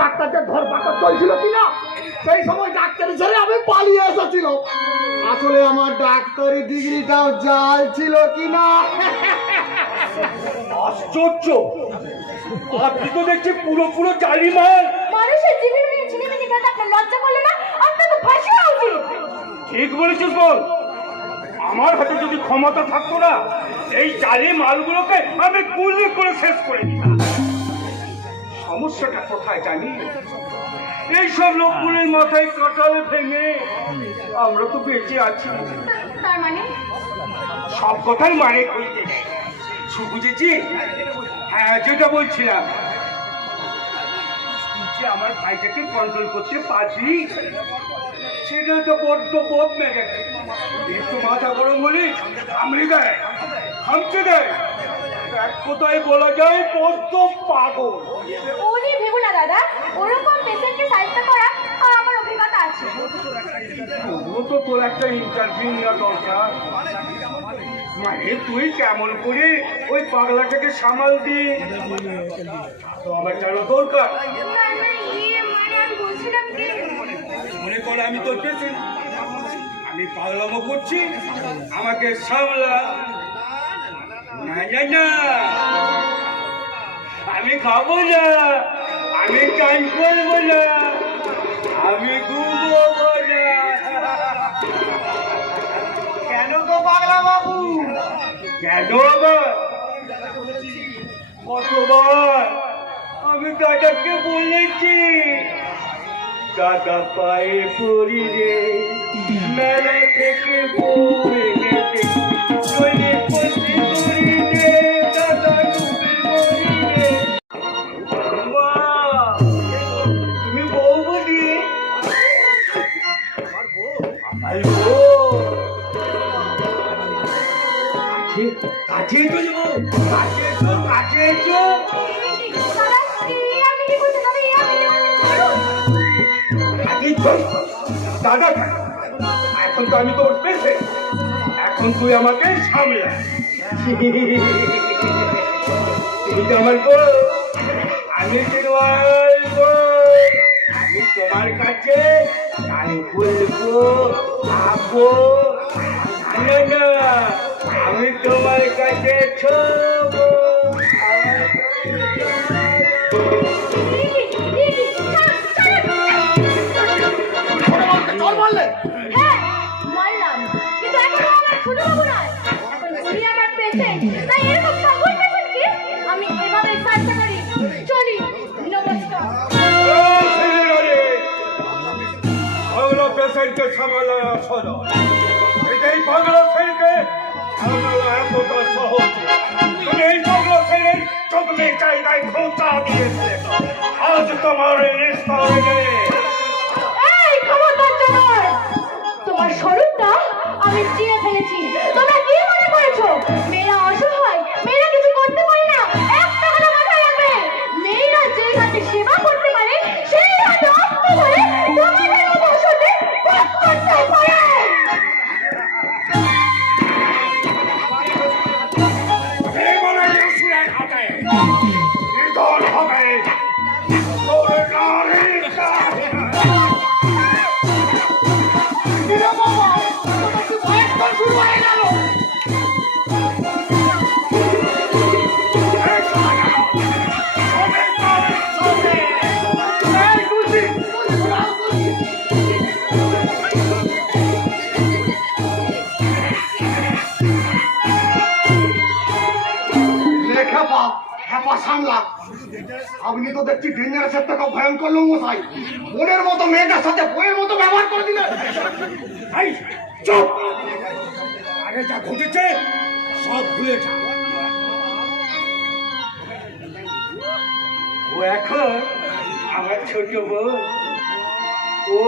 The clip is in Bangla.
ডাক্তারদের ধরপাকড় চলছিল কিনা সেই সময় ডাক্তারি ছেড়ে আমি পালিয়ে এসেছিল। আসলে আমার ডাক্তারি ডিগ্রিটাও জাল ছিল কিনা? আশ্চর্য! আপনি তো দেখছি পুরো পুরো জালি মাল মানুষের জীবন নিয়ে ছিনিমিনি খেতে আপনার লজ্জা করলে না? আপনার তো ফাঁসি উচিত। ঠিক বলেছিস বল। আমার হাতে যদি ক্ষমতা থাকতো না এই জালি মালগুলোকে আমি গুলি করে শেষ করে দিতাম। সমস্যাটা কোথায় জানি? এইসব লোকগুলির মাথায় কাটাল ভেঙে আমরা তো বেঁচে আছি। তার মানে? সব কথাই মানে কইতে বুঝেছি হ্যাঁ যেটা বলছিলাম। যে আমার ভাইটাকে কন্ট্রোল করতে পারবি সেটা তো বড্ড বোধ মেরেছে একটু মাথা গরম হলি থামলি দেয় থামতে দেয়। কোথায় বলা যায় বড্ড পাগল? উনি ভেবো না দাদা। ওরকম পেশেন্টকে সাহায্য করা আমার অভিজ্ঞতা আছে। তবুও তো তোর একটা ইন্টারভিউ নেওয়া দরকার। মানে তুই কেমন করে ওই পাগলাটাকে সামাল দি তো আমার জানো দরকার। মনে কর আমি তোর পেশেন্ট আমি পাগলামো করছি। আমাকে সামলা। না আমি খাব না আমি টাইম করব না আমি ঘুমবো না। কেন গো পাগলা বাবু? কেন কতবার? আমি দাদাকে বলেছি দাদা পায়ে পড়ি রে মেলা থেকে এনেছে চলে দাদা এই আপনি কি বলছেন কাছে এসো দাদা এখন তো আমি তোর পেছে এখন তুই আমাকে সামলা তো আমার আমি তোমার আমি তোমার কাছে আমি বলব খাব আমি তোমার কাছে ছোবো বাংলা সামলায় সামলা সদা এটাই বাংলা ছেলেকে সামলা এতটা সহজ। এই পাগল ছেলের চোখে জায়গায় খোঁচা দিয়েছে আজ তোমার এই স্তরে এই ক্ষমতার জন্য তোমার স্বরূপটা আমি চেয়ে ফেলেছি। কিরে বাবা সামলা। আপনি তো দেখছি ডেঞ্জারাসের থেকে ভয়ঙ্কর লোক মশাই। বোনের মতো মেয়েটার সাথে বইয়ের মতো ব্যবহার করে দিলে। এই, চুপ! আগে যা ঘটেছে সব ভুলে যা। ও এখন আমার ছোট বউ। ও